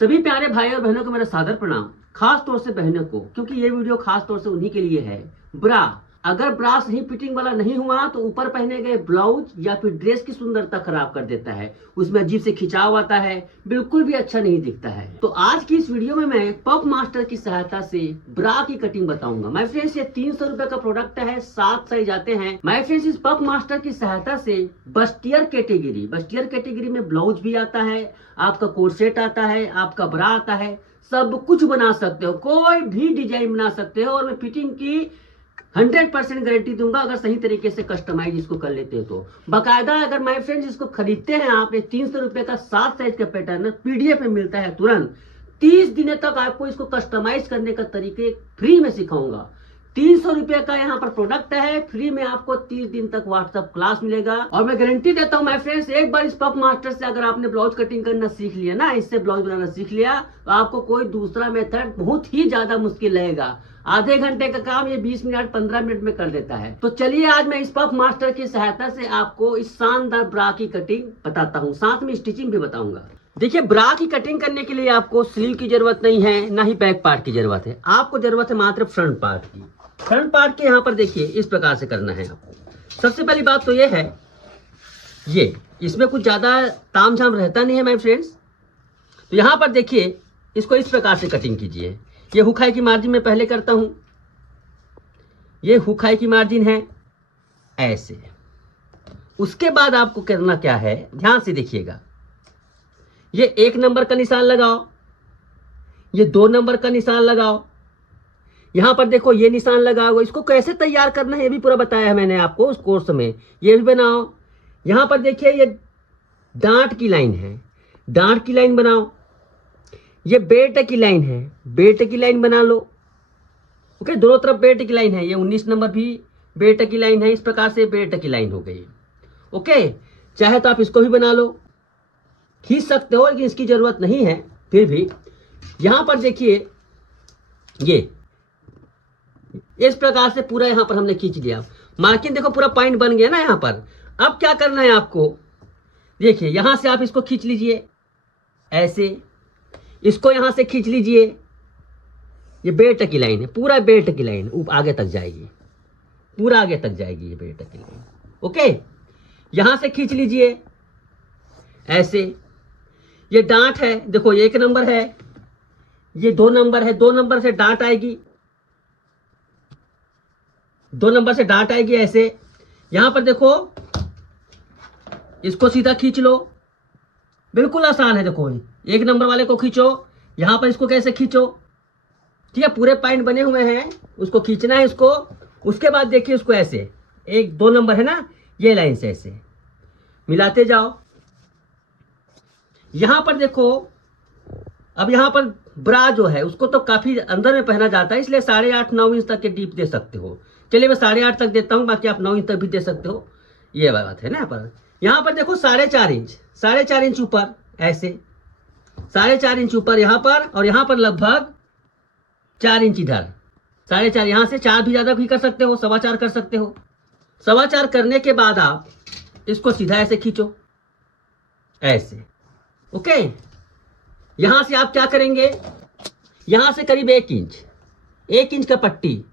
सभी प्यारे भाई और बहनों को मेरा सादर प्रणाम, खास तौर से बहनों को, क्योंकि ये वीडियो खास तौर से उन्हीं के लिए है। ब्रा, अगर ब्रा सही फिटिंग वाला नहीं हुआ तो ऊपर पहने गए ब्लाउज या फिर ड्रेस की सुंदरता खराब कर देता है। उसमें अजीब से खिंचाव आता है, बिल्कुल भी अच्छा नहीं दिखता है। तो आज की इस वीडियो में मैं पफ मास्टर की सहायता से ब्रा की कटिंग बताऊंगा। माय फ्रेंड्स, ये 300 रुपए का प्रोडक्ट है, 7 साइज आते हैं। माय फ्रेंड्स, इस पफ मास्टर की सहायता से बस्टियर कैटेगरी में ब्लाउज भी आता है, आपका कोट सेट आता है, आपका ब्रा आता है, सब कुछ बना सकते हो, कोई भी डिजाइन बना सकते हो। और मैं फिटिंग की 100% गारंटी दूंगा अगर सही तरीके से कस्टमाइज इसको कर लेते हो तो। बाकायदा अगर माय फ्रेंड्स इसको खरीदते हैं आपने 300 रुपए का 7 साइज का पैटर्न पीडीएफ में मिलता है तुरंत। 30 दिनों तक आपको इसको कस्टमाइज करने का तरीके फ्री में सिखाऊंगा। 300 रुपए का यहाँ पर प्रोडक्ट है, फ्री में आपको 30 दिन तक व्हाट्सएप क्लास मिलेगा। और मैं गारंटी देता हूँ माय फ्रेंड्स, एक बार इस पफ मास्टर से अगर आपने ब्लाउज कटिंग करना सीख लिया ना, इससे ब्लाउज बनाना सीख लिया, तो आपको कोई दूसरा मेथड बहुत ही ज्यादा मुश्किल लगेगा। आधे घंटे का काम ये 20 मिनट 15 मिनट में कर देता है। तो चलिए आज मैं इस पफ मास्टर की सहायता से आपको इस शानदार ब्रा की कटिंग बताता हूँ, साथ में स्टिचिंग भी बताऊंगा। देखिए, ब्रा की कटिंग करने के लिए आपको स्लीव की जरूरत नहीं है, ना ही बैक पार्ट की जरूरत है, आपको जरूरत है मात्र फ्रंट पार्ट की। फ्रंट पार्ट के यहाँ पर देखिए इस प्रकार से करना है आपको। सबसे पहली बात तो ये है, ये इसमें कुछ ज्यादा तामझाम रहता नहीं है माय फ्रेंड्स। तो यहाँ पर देखिए इसको इस प्रकार से कटिंग कीजिए। ये हुकाई की मार्जिन में पहले करता हूं, ये हुकाई की मार्जिन है ऐसे। उसके बाद आपको करना क्या है, ध्यान से देखिएगा। ये 1 नंबर का निशान लगाओ, ये 2 नंबर का निशान लगाओ, यहां पर देखो ये निशान लगाओ। इसको कैसे तैयार करना है ये भी पूरा बताया है मैंने आपको उस कोर्स में, ये भी बनाओ। यहां पर देखिए ये डांट की लाइन है, डांट की लाइन बनाओ। ये बेल्ट की लाइन है, बेल्ट की लाइन बना लो। ओके, दोनों तरफ बेल्ट की लाइन है। ये 19 नंबर भी बेल्ट की लाइन है, इस प्रकार से बेल्ट की लाइन हो गई। ओके, चाहे तो आप इसको भी बना लो, खींच सकते हो, लेकिन इसकी जरूरत नहीं है। फिर भी यहां पर देखिए ये इस प्रकार से पूरा यहां पर हमने खींच लिया। मार्किंग देखो पूरा पॉइंट बन गया ना यहां पर। अब क्या करना है आपको, देखिए यहां से आप इसको खींच लीजिए ऐसे, इसको यहां से खींच लीजिए। ये बेल्ट की लाइन है, पूरा बेल्ट की लाइन आगे तक जाएगी, पूरा आगे तक जाएगी ये बेल्ट की लाइन। ओके, यहां से खींच लीजिए ऐसे। ये डांट है, देखो ये 1 नंबर है, ये 2 नंबर है, 2 नंबर से डांट आएगी, 2 नंबर से डांट आएगी ऐसे। यहां पर देखो इसको सीधा खींच लो, बिल्कुल आसान है। देखो 1 नंबर वाले को खींचो, यहां पर इसको कैसे खींचो, ठीक है, पूरे पॉइंट बने हुए हैं, उसको खींचना है इसको। उसके बाद देखिए इसको ऐसे 1 2 नंबर है ना, ये लाइन से ऐसे मिलाते जाओ। यहां पर देखो, अब यहां पर ब्रा जो है उसको तो काफी अंदर में पहना जाता है, इसलिए 8.5 9 इंच तक के डीप दे सकते हो। चलिए मैं 8.5 तक देता हूं, बाकी आप 9 इंच तक भी दे सकते हो, ये बात है ना। यहाँ पर देखो 4.5 इंच, 4.5 इंच ऊपर ऐसे, 4.5 इंच ऊपर यहाँ पर, और यहाँ पर लगभग 4 इंच इधर, 4.5। यहाँ से 4 भी ज्यादा भी कर सकते हो, 4.25 कर सकते हो। 4.25 करने के बाद आप इसको सीधा ऐसे खींचो ऐसे। ओके, यहां से आप क्या करेंगे, यहां से करीब 1 इंच, 1 इंच का पट्टी,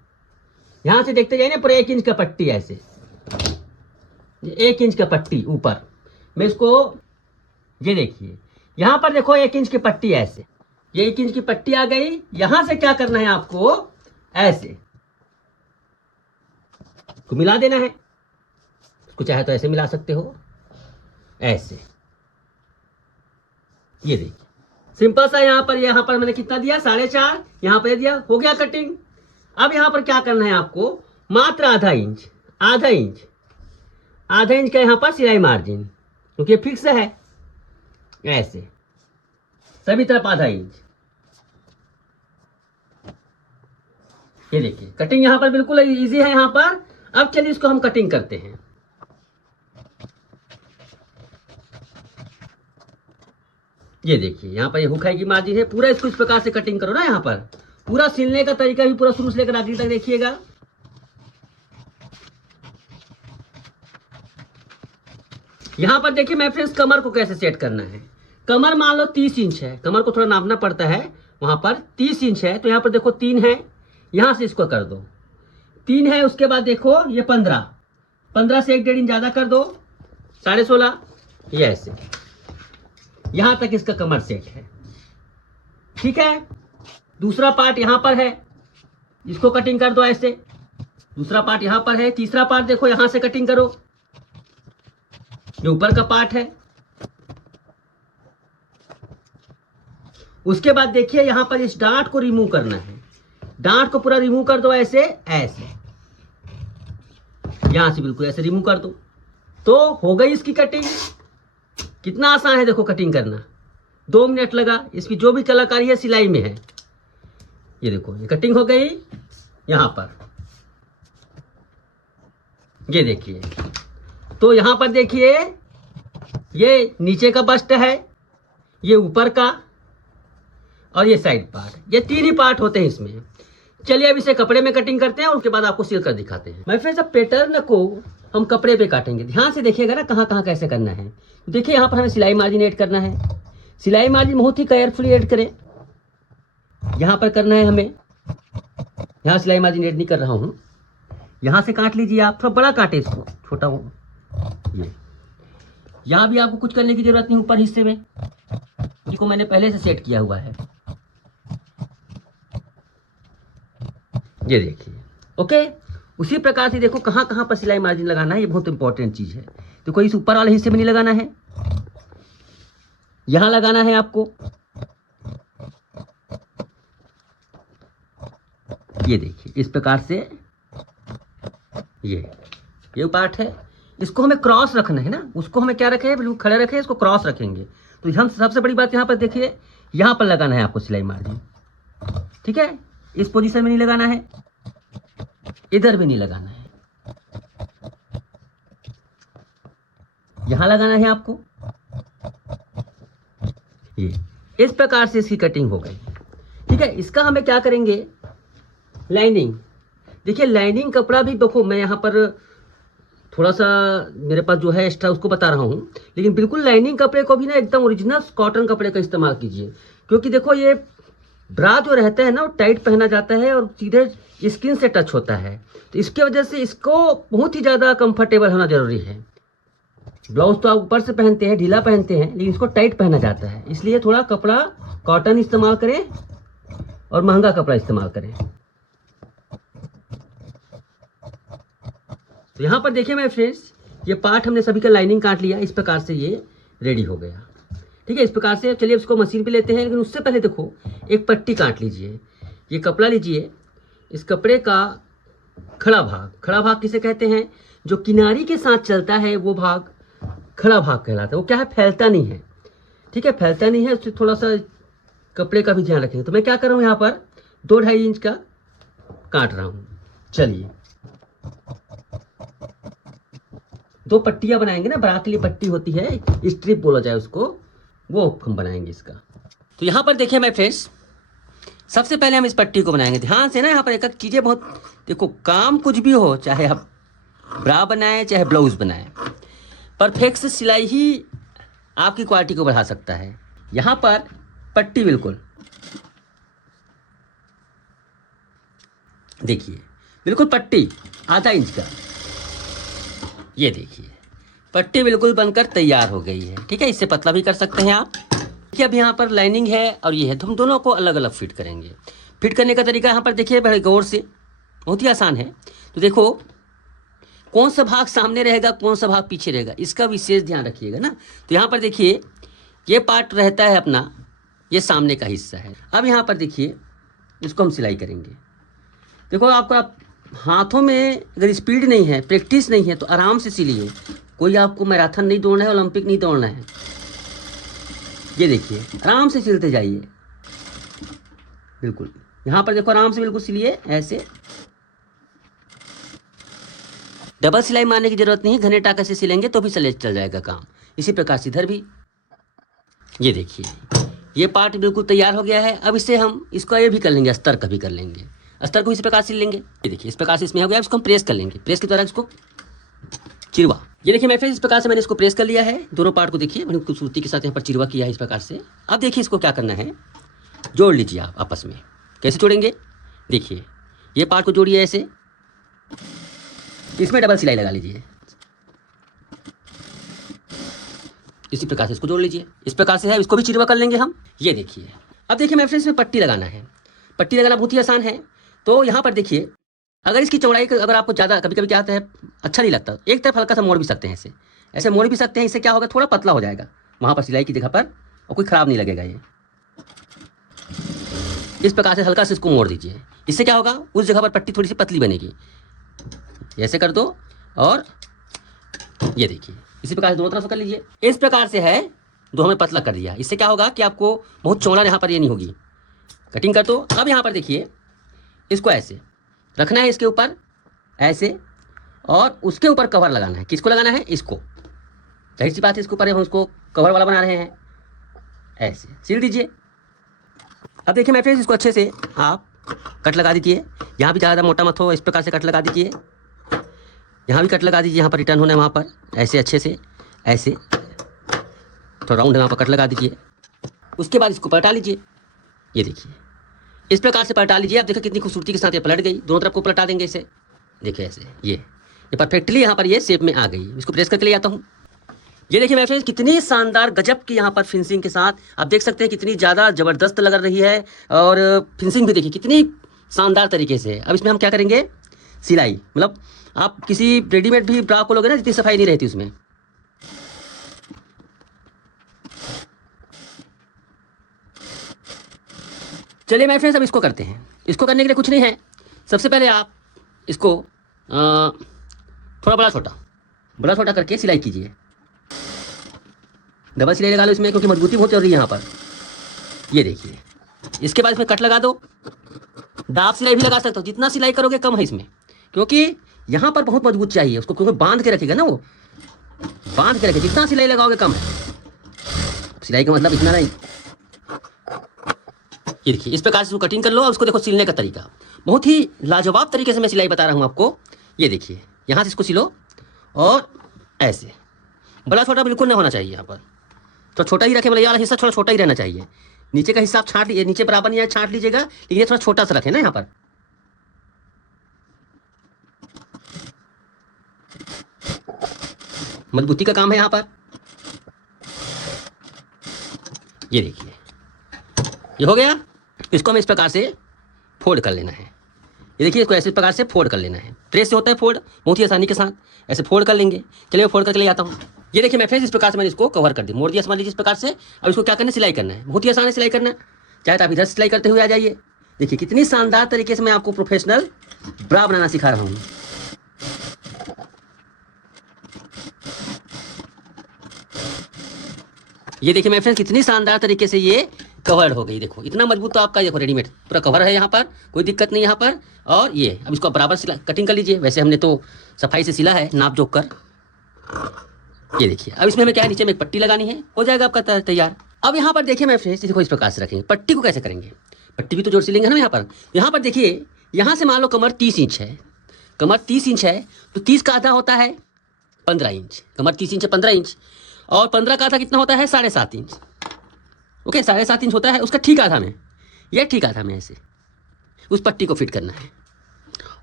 यहां से देखते जाइए ना, पूरा 1 इंच का पट्टी ऐसे, 1 इंच का पट्टी ऊपर। मैं इसको, ये देखिए यहां पर देखो 1 इंच की पट्टी ऐसे, ये 1 इंच की पट्टी आ गई। यहां से क्या करना है आपको, ऐसे को मिला देना है। इसको चाहे तो ऐसे मिला सकते हो ऐसे, ये देखिए सिंपल सा। यहां पर मैंने कितना दिया, 4.5, यहां पर दिया, हो गया कटिंग। अब यहां पर क्या करना है आपको, मात्र आधा इंच, आधा इंच का यहां पर सिलाई मार्जिन, क्योंकि फिक्स है ऐसे, सभी तरफ आधा इंच। ये देखिए कटिंग यहां पर बिल्कुल इजी है यहां पर। अब चलिए इसको हम कटिंग करते हैं। ये देखिए यहाँ पर ये हुकाई की मार्जिन है, पूरा इसको इस प्रकार से कटिंग करो ना। यहाँ पर पूरा सिलने का तरीका भी पूरा शुरू से लेकर आखिर तक देखिएगा। यहाँ पर देखिए मैं फ्रेंड्स कमर को कैसे सेट करना है। कमर मान लो 30 इंच है, कमर को थोड़ा नापना पड़ता है, वहां पर 30 इंच है, तो यहाँ पर देखो 3 है, यहां से इसको कर दो 3 है, उसके बाद देखो ये 15 से 1.5 इंच ज्यादा कर दो 16.5, ये ऐसे यहां तक इसका कमर सेट है। ठीक है, दूसरा पार्ट यहां पर है, इसको कटिंग कर दो ऐसे, दूसरा पार्ट यहां पर है, तीसरा पार्ट देखो यहां से कटिंग करो, ये ऊपर का पार्ट है। उसके बाद देखिए यहां पर इस डांट को रिमूव करना है, डांट को पूरा रिमूव कर दो ऐसे ऐसे, यहां से बिल्कुल ऐसे रिमूव कर दो, तो हो गई इसकी कटिंग। कितना आसान है देखो कटिंग करना, 2 मिनट लगा, इसकी जो भी कलाकारी है सिलाई में है। ये देखो ये कटिंग हो गई यहां पर, ये देखिए। तो यहां पर देखिए ये नीचे का बस्ट है, ये ऊपर का, और ये साइड पार्ट, ये 3 ही पार्ट होते हैं इसमें। चलिए अब इसे कपड़े में कटिंग करते हैं और उसके बाद आपको सिल कर दिखाते हैं। मैं फिर सब पैटर्न को हम कपड़े पे काटेंगे, ध्यान से देखिएगा ना कहाँ कहाँ कैसे करना है। देखिए यहाँ पर हमें सिलाई मार्जिन ऐड करना है, सिलाई मार्जिन बहुत ही केयरफुली ऐड करें, यहाँ पर करना है हमें, यहाँ सिलाई मार्जिन ऐड नहीं कर रहा हूँ, यहाँ से काट लीजिए आप, थोड़ा बड़ा काटे इसको, छोटा हो ये। यहाँ भी आपको कुछ करने की जरूरत नहीं, ऊपर हिस्से में जिसको मैंने पहले से सेट किया हुआ है, ये देखिए। ओके, उसी प्रकार से देखो कहाँ कहाँ पर सिलाई मार्जिन लगाना है, ये बहुत इंपॉर्टेंट चीज है। देखो इस ऊपर वाले हिस्से में नहीं लगाना है, यहां लगाना है आपको, ये देखिए इस प्रकार से। ये पार्ट है, इसको हमें क्रॉस रखना है ना, उसको हमें क्या रखें, बिल्कुल खड़े रखें, इसको क्रॉस रखेंगे। तो हम सबसे बड़ी बात यहाँ पर देखिए, यहाँ पर लगाना है आपको सिलाई मार्जिन। ठीक है, इस पोजीशन में नहीं लगाना है, इधर भी नहीं लगाना है, यहां लगाना है आपको। ये इस प्रकार से इसकी कटिंग हो गई। ठीक है, इसका हमें क्या करेंगे, लाइनिंग। देखिए लाइनिंग कपड़ा भी देखो, मैं यहाँ पर थोड़ा सा मेरे पास जो है एक्स्ट्रा उसको बता रहा हूँ, लेकिन बिल्कुल लाइनिंग कपड़े को भी ना एकदम ओरिजिनल कॉटन कपड़े का इस्तेमाल कीजिए, क्योंकि देखो ये ब्रा जो रहता है ना वो टाइट पहना जाता है और सीधे स्किन से टच होता है, तो इसके वजह से इसको बहुत ही ज़्यादा कंफर्टेबल होना जरूरी है। ब्लाउज तो आप ऊपर से पहनते हैं, ढीला पहनते हैं, लेकिन इसको टाइट पहना जाता है, इसलिए थोड़ा कपड़ा कॉटन इस्तेमाल करें और महंगा कपड़ा इस्तेमाल करें। तो यहाँ पर देखिए मेरे फ्रेंड्स, ये पार्ट हमने सभी का लाइनिंग काट लिया, इस प्रकार से ये रेडी हो गया। ठीक है, इस प्रकार से चलिए इसको मशीन पे लेते हैं, लेकिन उससे पहले देखो एक पट्टी काट लीजिए। ये कपड़ा लीजिए, इस कपड़े का खड़ा भाग किसे कहते हैं, जो किनारी के साथ चलता है वो भाग खड़ा भाग कहलाता है। वो क्या है, फैलता नहीं है। ठीक है, फैलता नहीं है, उससे थोड़ा सा कपड़े का भी ध्यान रखेंगे। तो मैं क्या कर रहा हूँ, यहाँ पर 2-2.5 इंच का काट रहा हूँ। चलिए 2 पट्टियां बनाएंगे ना, बरात के लिए पट्टी होती है, स्ट्रिप बोला जाए उसको, वो हम बनाएंगे इसका। तो यहाँ पर देखिए मेरे फ्रेंड्स, सबसे पहले हम इस पट्टी को बनाएंगे। ध्यान से ना, यहाँ पर एक एक चीज़ें बहुत, देखो काम कुछ भी हो, चाहे आप ब्रा बनाए चाहे ब्लाउज बनाए, परफेक्ट सिलाई ही आपकी क्वालिटी को बढ़ा सकता है। यहाँ पर पट्टी बिल्कुल देखिए, बिल्कुल पट्टी आधा इंच का, ये देखिए पट्टी बिल्कुल बनकर तैयार हो गई है। ठीक है, इससे पतला भी कर सकते हैं आप। देखिए अब यहाँ पर लाइनिंग है और ये है, तो हम दोनों को अलग अलग फिट करेंगे। फिट करने का तरीका यहाँ पर देखिए बड़े गौर से, बहुत ही आसान है। तो देखो कौन सा भाग सामने रहेगा, कौन सा भाग पीछे रहेगा, इसका विशेष ध्यान रखिएगा ना। तो यहाँ पर देखिए ये पार्ट रहता है अपना, ये सामने का हिस्सा है। अब यहाँ पर देखिए इसको हम सिलाई करेंगे। देखो आपका हाथों में अगर स्पीड नहीं है, प्रैक्टिस नहीं है, तो आराम से सिलिए। कोई आपको मैराथन नहीं दौड़ना है, ओलंपिक नहीं दौड़ना है। ये देखिए आराम से सिलते जाइए, बिल्कुल यहाँ पर देखो आराम से बिल्कुल सिलिए ऐसे। डबल सिलाई मारने की जरूरत नहीं है, घने टाके से सिलेंगे तो भी चल जाएगा काम। इसी प्रकार से इधर भी ये देखिए, ये पार्ट बिल्कुल तैयार हो गया है। अब इससे हम इसको ये भी कर लेंगे, अस्तर का भी कर लेंगे, अस्तर को इसी प्रकार सिल लेंगे। ये देखिए इस प्रकार से इसमें हो गया। इसको हम प्रेस कर लेंगे, प्रेस के द्वारा इसको चिरवा। ये देखिए मेरे फ्रेंड्स, इस प्रकार से मैंने इसको प्रेस कर लिया है। दोनों पार्ट को देखिए, मैंने खूबसूरती के साथ यहाँ पर चिरवा किया है इस प्रकार से। अब देखिए इसको क्या करना है, जोड़ लीजिए आप आपस में। कैसे जोड़ेंगे, देखिए ये पार्ट को जोड़िए ऐसे, इसमें डबल सिलाई लगा लीजिए, इसी प्रकार से इसको जोड़ लीजिए। इस प्रकार से है, इसको भी चिरवा कर लेंगे हम। ये देखिए, अब देखिए मेरे फ्रेंड्स, इसमें पट्टी लगाना है। पट्टी लगाना बहुत ही आसान है। तो यहाँ पर देखिए, अगर इसकी चौड़ाई अगर आपको ज़्यादा, कभी कभी क्या होता है अच्छा नहीं लगता, एक तरफ हल्का सा मोड़ भी सकते हैं, ऐसे ऐसे मोड़ भी सकते हैं। इससे क्या होगा, थोड़ा पतला हो जाएगा वहाँ पर सिलाई की जगह पर, और कोई ख़राब नहीं लगेगा ये। इस प्रकार से हल्का से इसको मोड़ दीजिए। इससे क्या होगा, उस जगह पर पट्टी थोड़ी सी पतली बनेगी। ऐसे कर दो, और ये देखिए इसी प्रकार से दोनों तरफ से कर लीजिए। इस प्रकार से है, दो हमें पतला कर दिया। इससे क्या होगा कि आपको बहुत चौड़ा यहाँ पर ये नहीं होगी। कटिंग कर दो। अब यहाँ पर देखिए, इसको ऐसे रखना है, इसके ऊपर ऐसे, और उसके ऊपर कवर लगाना है। किसको लगाना है, इसको। जाहिर सी बात है, इसके ऊपर हम उसको कवर वाला बना रहे हैं। ऐसे सिल दीजिए। अब देखिए मेरे फ्रेंड्स, इसको अच्छे से आप कट लगा दीजिए। यहाँ भी ज़्यादा मोटा मत हो, इस प्रकार से कट लगा दीजिए। यहाँ भी कट लगा दीजिए, यहाँ पर रिटर्न होना है वहाँ पर, ऐसे अच्छे से ऐसे थोड़ा राउंड यहाँ पर कट लगा दीजिए। उसके बाद इसको पलटा लीजिए। ये देखिए इस प्रकार से पलटा लीजिए। आप देखिए कितनी खूबसूरती के साथ ये पलट गई। दोनों तरफ को पलटा देंगे इसे। देखिए ऐसे ये परफेक्टली यहाँ पर ये शेप में आ गई। इसको प्रेस करके ले आता हूँ। ये देखिए मेरे फ्रेंड्स, कितनी शानदार गजब की यहाँ पर फिनिशिंग के साथ आप देख सकते हैं, कितनी ज़्यादा ज़बरदस्त लग रही है। और फिनिशिंग भी देखिए कितनी शानदार तरीके से। अब इसमें हम क्या करेंगे, सिलाई। मतलब आप किसी रेडीमेड भी ब्रा को लोगे ना, जितनी सफाई नहीं रहती उसमें। चलिए मेरे फ्रेंड्स, अब इसको करते हैं। इसको करने के लिए कुछ नहीं है। सबसे पहले आप इसको थोड़ा बड़ा छोटा करके सिलाई कीजिए। डबल सिलाई लगा लो इसमें, क्योंकि मजबूती बहुत जरूरी है यहाँ पर। ये देखिए, इसके बाद इसमें कट लगा दो। दाब सिलाई भी लगा सकते हो, जितना सिलाई करोगे कम है इसमें, क्योंकि यहाँ पर बहुत मजबूत चाहिए उसको, क्योंकि बांध के रखेगा ना वो, बांध के रखे। जितना सिलाई लगाओगे कम है। सिलाई का मतलब इतना नहीं। ये देखिए इस प्रकार से इसको कटिंग कर लो। और उसको देखो सिलने का तरीका, बहुत ही लाजवाब तरीके से मैं सिलाई बता रहा हूँ आपको। ये देखिए यहाँ से इसको सिलो, और ऐसे बड़ा छोटा बिल्कुल ना होना चाहिए। यहाँ पर तो छोटा ही रखें, मतलब ये वाला हिस्सा थोड़ा छोटा ही रहना चाहिए। नीचे का हिस्सा आप छांट लीजिए, नीचे बराबर नहीं है छांट लीजिएगा, लेकिन ये थोड़ा छोटा सा रखें ना यहाँ पर। मजबूती का काम है यहाँ पर। ये देखिए ये हो गया। इसको हमें इस प्रकार से फोल्ड कर लेना है। ये देखिए, इसको ऐसे प्रकार से फोल्ड कर लेना है। प्रेस से होता है फोल्ड, बहुत ही आसानी के साथ ऐसे फोल्ड कर लेंगे। चलिए मैं फोल्ड करके ले आता हूँ। ये देखिए मैं फ्रेंड्स, इस प्रकार से मैंने इसको कवर कर दिया, मोड़ दिया, समझ लीजिए इस प्रकार से। अब इसको क्या करना है, सिलाई करना है। बहुत ही आसान है सिलाई करना। चाहे तो आप इधर सिलाई करते हुए आ जाइए। देखिए कितनी शानदार तरीके से मैं आपको प्रोफेशनल ब्रा बनाना सिखा रहा हूँ। ये देखिए मेरे फ्रेंड्स, कितनी शानदार तरीके से ये कवर्ड हो गई। देखो इतना मजबूत तो आपका देखो रेडीमेड पूरा कवर है, यहाँ पर कोई दिक्कत नहीं यहाँ पर। और ये अब इसको बराबर सिला कटिंग कर लीजिए। वैसे हमने तो सफाई से सिला है, नाप जोक कर। ये देखिए अब इसमें हमें क्या है, नीचे में एक पट्टी लगानी है, हो जाएगा आपका तैयार। अब यहाँ पर देखिए मैं फ्रेंड्स, देखो इस प्रकार से रखेंगे। पट्टी को कैसे करेंगे, पट्टी भी तो जोड़ सिलेंगे ना यहाँ पर देखिए, यहाँ से मान लो कमर 30 इंच है, कमर 30 इंच है, तो 30 का आधा होता है 15 इंच। कमर 30 इंच है 15 इंच, और 15 का आधा कितना होता है 7.5 इंच। ओके 7.5 इंच होता है उसका ठीक आधा में, ये ठीक आधा में ऐसे उस पट्टी को फिट करना है।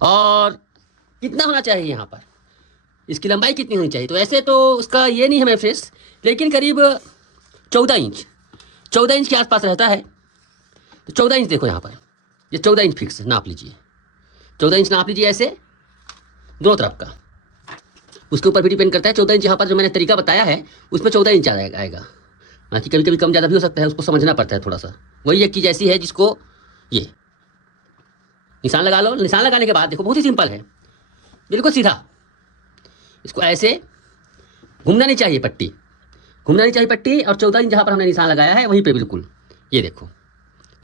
और कितना होना चाहिए यहाँ पर, इसकी लंबाई कितनी होनी चाहिए, तो ऐसे तो उसका ये नहीं है मेरे फ्रेंड्स, लेकिन करीब 14 इंच के आसपास रहता है। तो 14 इंच देखो यहाँ पर, ये 14 इंच फिक्स नाप लीजिए। 14 इंच नाप लीजिए ऐसे दोनों तरफ का, उसके ऊपर भी डिपेंड करता है। 14 इंच यहाँ पर जो मैंने तरीका बताया है उसमें 14 इंच आएगा। बाकी कभी कभी कम ज़्यादा भी हो सकता है, उसको समझना पड़ता है थोड़ा सा। वही एक चीज़ ऐसी है जिसको ये निशान लगा लो। निशान लगाने के बाद देखो बहुत ही सिंपल है, बिल्कुल सीधा। इसको ऐसे घूमना नहीं चाहिए पट्टी, घूमना नहीं चाहिए पट्टी। और 14 इंच जहाँ पर हमने निशान लगाया है वहीं पे बिल्कुल ये देखो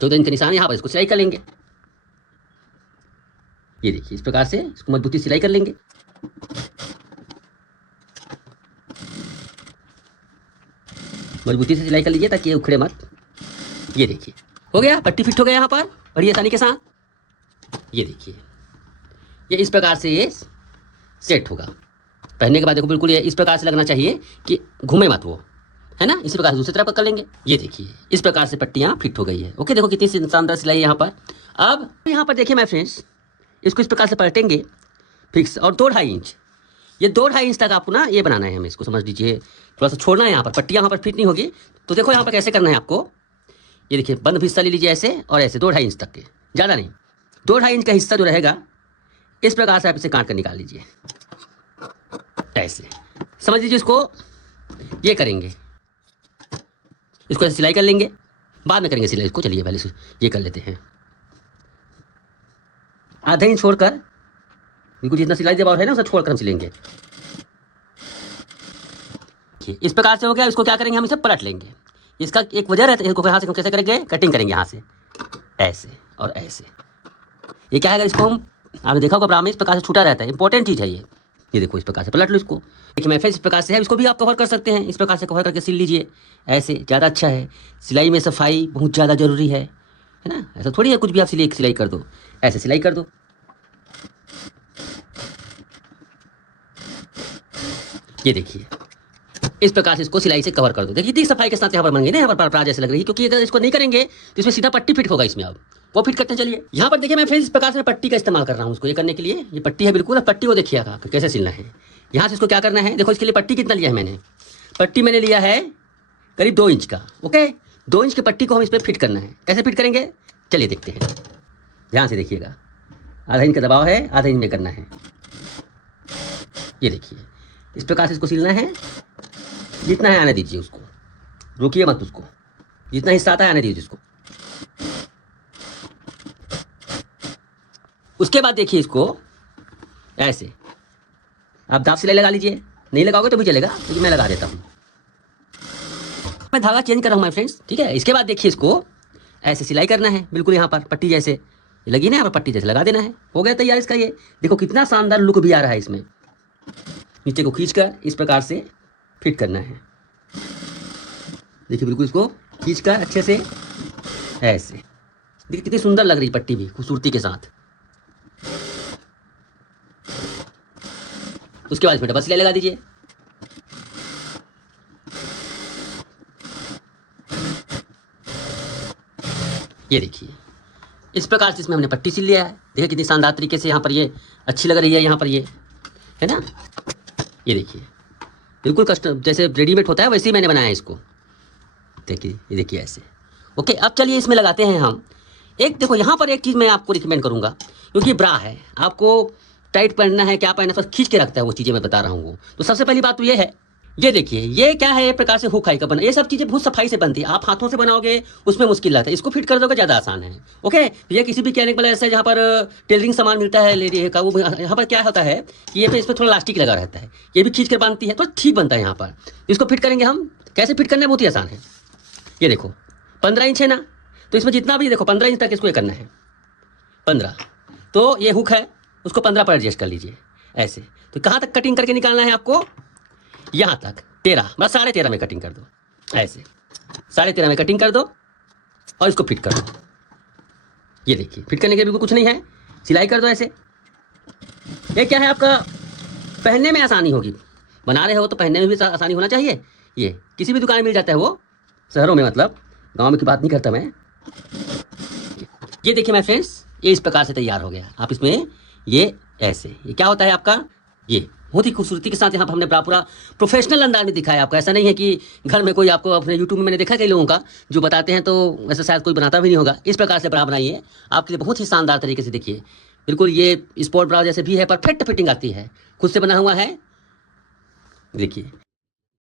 14 इंच का निशान यहाँ पर, इसको सिलाई कर लेंगे। ये देखिए इस प्रकार से इसको मजबूती सिलाई कर लेंगे। मजबूती से सिलाई कर लीजिए ताकि ये उखड़े मत। ये देखिए हो गया, पट्टी फिट हो गया यहाँ पर बड़ी आसानी के साथ। ये देखिए ये इस प्रकार से ये सेट होगा। पहनने के बाद देखो बिल्कुल ये इस प्रकार से लगना चाहिए कि घूमे मत वो, है ना। इसी प्रकार से दूसरी तरफ कर लेंगे। ये देखिए इस प्रकार से पट्टियाँ फिट हो गई है। ओके, देखो कितनी शानदार सिलाई यहाँ पर। अब यहाँ पर देखिए माय फ्रेंड्स, इसको इस प्रकार से पलटेंगे फिक्स, और 2-2.5 इंच, ये 2-2.5 इंच तक आपको ना ये बनाना है हमें, इसको समझ लीजिए। थोड़ा सा छोड़ना है यहाँ पर, पट्टियाँ यहाँ पर फिट नहीं होगी। तो देखो यहाँ पर कैसे करना है आपको। ये देखिए बंद भी हिस्सा ले लीजिए ऐसे और ऐसे 2-2.5 इंच तक के, ज़्यादा नहीं। 2-2.5 इंच का हिस्सा जो रहेगा इस प्रकार से आप इसे काट कर निकाल लीजिए ऐसे, समझ लीजिए। इसको ये करेंगे, इसको ऐसे सिलाई कर लेंगे, बाद में करेंगे सिलाई इसको। चलिए पहले से ये कर लेते हैं। आधा इंच छोड़कर, बिल्कुल जितना सिलाई दबाव है ना उसे छोड़कर हम सिलेंगे। इस प्रकार से हो गया। इसको क्या करेंगे, हम इसे पलट लेंगे। इसका एक वजह रहता है, इसको यहाँ से हम कैसे करेंगे, कटिंग करेंगे यहाँ से ऐसे और ऐसे। ये क्या है, इसको हम आपने देखा होगा ब्रा में इस प्रकार से छूटा रहता है, इंपॉर्टेंट चीज़ है ये देखो इस प्रकार से पलट लो इसको। देखिए मैं फिर इस प्रकार से है, इसको भी आप कवर कर सकते हैं। इस प्रकार से कवर करके सिल लीजिए ऐसे, ज़्यादा अच्छा है। सिलाई में सफाई बहुत ज़्यादा ज़रूरी है ना। ऐसा थोड़ी है कुछ भी आप सिलाई कर दो, ऐसे सिलाई कर दो। ये देखिए इस प्रकार से इसको सिलाई से कवर कर दो। देखिए इतनी सफाई के साथ यहाँ पर बन गई ना, यहाँ पर प्रा जैसे लग रही है, क्योंकि अगर इसको नहीं करेंगे तो इसमें सीधा पट्टी फिट होगा इसमें। अब वो फिट करते हैं। चलिए यहाँ पर देखिए मैं फिर इस प्रकार से पट्टी का इस्तेमाल कर रहा हूँ उसको ये करने के लिए। ये पट्टी है बिल्कुल, पट्टी को देखिएगा कैसे सिलना है। यहाँ से इसको क्या करना है, देखो इसके लिए पट्टी कितना लिया है मैंने, पट्टी मैंने लिया है करीब 2 इंच का। ओके, 2 इंच की पट्टी को हम इस पर फिट करना है। कैसे फिट करेंगे चलिए देखते हैं। ध्यान से देखिएगा, आधा इंच का दबाव है, आधा इंच में करना है। ये देखिए इस प्रकार से इसको सिलना है। जितना है आने दीजिए उसको, रोकिए मत उसको, जितना हिस्सा आता है आने दीजिए उसको। उसके बाद देखिए इसको ऐसे आप दाब सिलाई लगा लीजिए। नहीं लगाओगे तो भी चलेगा, क्योंकि मैं लगा देता हूँ। मैं धागा चेंज कर रहा हूँ माय फ्रेंड्स, ठीक है। इसके बाद देखिए इसको ऐसे सिलाई करना है, बिल्कुल यहाँ पर पट्टी जैसे लगी ना, यहाँ पर पट्टी जैसे लगा देना है। हो गया तैयार इसका। ये देखो कितना शानदार लुक भी आ रहा है इसमें। नीचे को खींचकर इस प्रकार से फिट करना है। देखिए बिल्कुल इसको खींचकर अच्छे से ऐसे, देखिए कितनी सुंदर लग रही पट्टी भी खूबसूरती के साथ। उसके बाद इसमें डबल सिलाई लगा दीजिए। ये देखिए इस प्रकार से इसमें हमने पट्टी सिल लिया है। देखिए कितनी शानदार तरीके से यहाँ पर ये अच्छी लग रही है, यहाँ पर ये है ना। ये देखिए बिल्कुल कस्टम जैसे रेडीमेड होता है वैसे ही मैंने बनाया है इसको। देखिए ये देखिए ऐसे। ओके, अब चलिए इसमें लगाते हैं हम एक। देखो यहाँ पर एक चीज़ मैं आपको रिकमेंड करूँगा, क्योंकि ब्रा है, आपको टाइट पहनना है, क्या पहनना है, सब खींच के रखता है वो चीज़ें मैं बता रहा हूँ। तो सबसे पहली बात तो ये है, ये देखिए ये क्या है, एक प्रकार से हुक हाई का बना। ये सब चीज़ें बहुत सफाई से बनती है। आप हाथों से बनाओगे उसमें मुश्किल लगता है, इसको फिट कर दोगे ज़्यादा आसान है। ओके, ये किसी भी कहने वाला ऐसा जहाँ पर टेलरिंग सामान मिलता है लेडी का, वो यहाँ पर क्या होता है कि ये पे इस पर थोड़ा लास्टिक लगा रहता है, ये भी खींच कर बांधती है तो ठीक बनता है। यहाँ पर इसको फिट करेंगे हम। कैसे फिट करना है, बहुत ही आसान है। ये देखो 15 इंच है ना, तो इसमें जितना भी देखो 15 इंच तक इसको ये करना है। 15 तो ये हुक है, उसको 15 पर एडजस्ट कर लीजिए ऐसे। तो कहाँ तक कटिंग करके निकालना है आपको, यहाँ तक 13, बस 13.5 में कटिंग कर दो ऐसे। 13.5 में कटिंग कर दो और इसको फिट कर दो। ये देखिए फिट करने के बिल्कुल कुछ नहीं है, सिलाई कर दो ऐसे। ये क्या है, आपका पहनने में आसानी होगी। बना रहे हो तो पहनने में भी आसानी होना चाहिए। ये किसी भी दुकान में मिल जाता है, वो शहरों में, मतलब गाँव में की बात नहीं करता मैं। ये देखिए माय फ्रेंड्स, ये इस प्रकार से तैयार हो गया। आप इसमें ये ऐसे, ये क्या होता है आपका, ये बहुत ही खूबसूरती के साथ यहाँ पर हमने पूरा प्रोफेशनल अंदाज में दिखाया आपको। ऐसा नहीं है कि घर में कोई आपको, अपने यूट्यूब में मैंने देखा कई लोगों का जो बताते हैं, तो ऐसा शायद कोई बनाता भी नहीं होगा। इस प्रकार से ब्रा बनाइए, आपके लिए बहुत ही शानदार तरीके से। देखिए बिल्कुल ये स्पोर्ट ब्रा जैसे भी है, परफेक्ट फिटिंग आती है, खुद से बना हुआ है। देखिए